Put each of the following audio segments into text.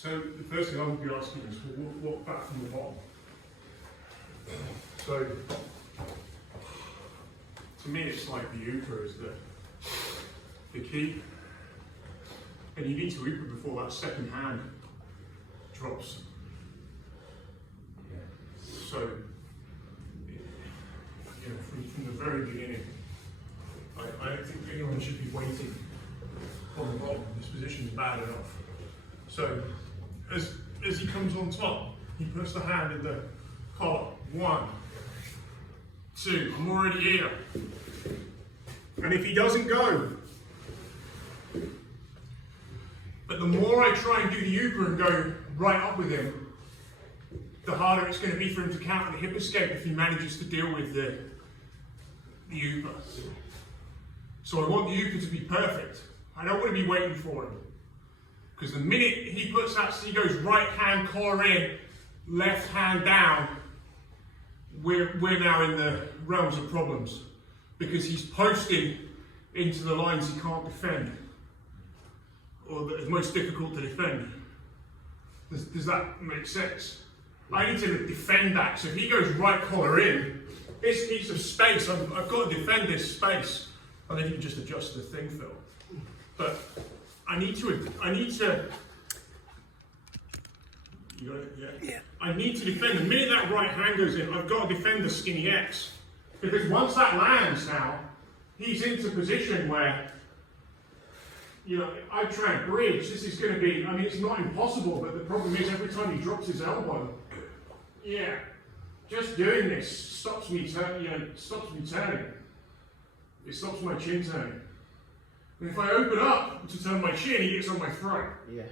So the first thing I would be asking is, what back from the bottom? So, to me it's like the Upa is the key. And you need to Upa before that second hand drops. So, you know, from the very beginning, I don't think anyone should be waiting on the bottom. This position is bad enough. So, as he comes on top, he puts the hand in the collar. 1, 2, I'm already here. And if he doesn't go, but the more I try and do the Upa and go right up with him, the harder it's going to be for him to counter the hip escape if he manages to deal with the Upa. So I want the Upa to be perfect. I don't want to be waiting for him. Because the minute he puts that, he goes right hand collar in, left hand down, we're now in the realms of problems. Because he's posting into the lines he can't defend. Or that is most difficult to defend. Does that make sense? I need to defend that. So if he goes right collar in, this piece of space, I've got to defend this space. And then you can just adjust the thing, Phil. But I need to, you got it? Yeah. I need to defend. The minute that right hand goes in, I've got to defend the skinny X. Because once that lands now, he's into position where, you know, I try and bridge, this is going to be, I mean, it's not impossible, but the problem is every time he drops his elbow, yeah, just doing this stops me turning. It stops my chin turning. And if I open up to turn my chin, he gets on my throat. Yeah.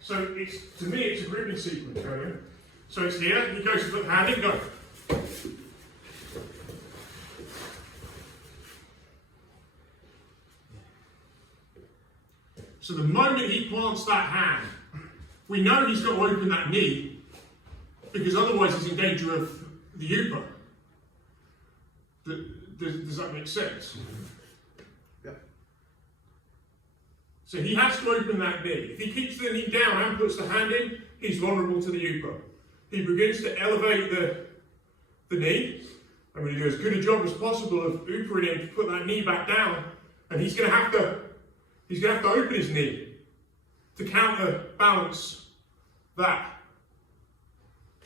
So to me, it's a grouping sequence, right? So it's here, he goes to put the hand in, go. So the moment he plants that hand, we know he's got to open that knee, because otherwise he's in danger of the Upa. Does that make sense? Yeah. So he has to open that knee. If he keeps the knee down and puts the hand in, he's vulnerable to the Upa. He begins to elevate the knee. I'm going to do as good a job as possible of Upa-ing him to put that knee back down, and he's going to have to open his knee to counterbalance that.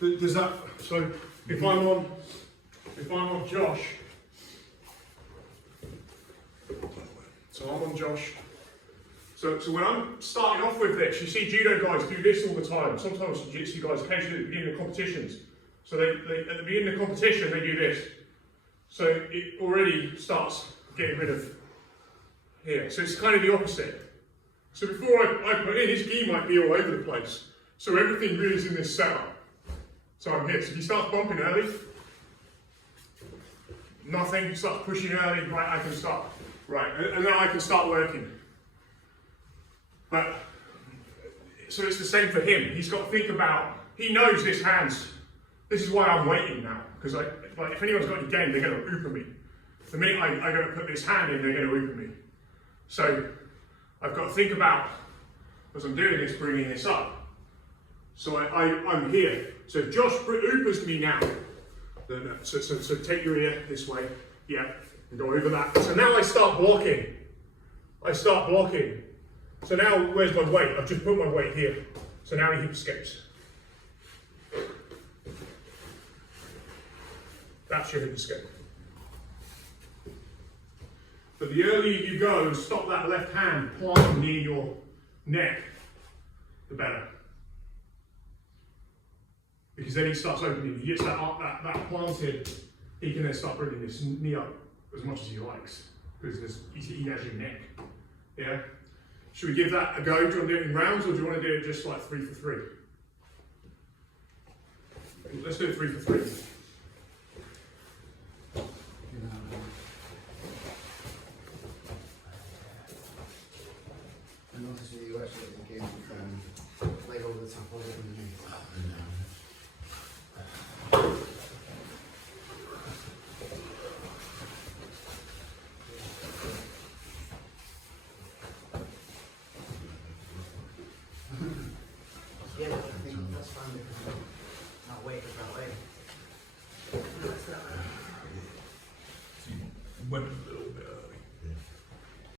Does that? So if I'm on Josh. So I'm on Josh. So when I'm starting off with this, you see judo guys do this all the time. Sometimes jiu-jitsu guys occasionally at the beginning of competitions. So they at the beginning of the competition they do this. So it already starts getting rid of here. So it's kind of the opposite. So before I put in, his gi might be all over the place. So everything really is in this setup. So I'm here. So if he starts bumping early, nothing, starts pushing early, right, I can start. Right, and then I can start working. But, so it's the same for him. He's got to think about, he knows this is why I'm waiting now. Because if anyone's got any game, they're going to Upa me. The minute I'm going to put this hand in, they're going to Upa me. So I've got to think about, as I'm doing this, bringing this up. So I'm here. So if Josh Upas me now, so take your ear this way, yeah, and go over that. So now I start blocking. So now where's my weight? I've just put my weight here. So now he hip escapes. That's your hip escape. But the earlier you go and stop that left hand planting near your neck, the better. Because then he starts opening, he gets that planted, he can then start bringing this knee up as much as he likes. Because he has your neck. Yeah? Should we give that a go? Do you want to do it in rounds or do you want to do it just like 3 for 3? Let's do it 3 for 3. I noticed that you actually gave leg over the top of it and I think that's fine because not wait it that way. But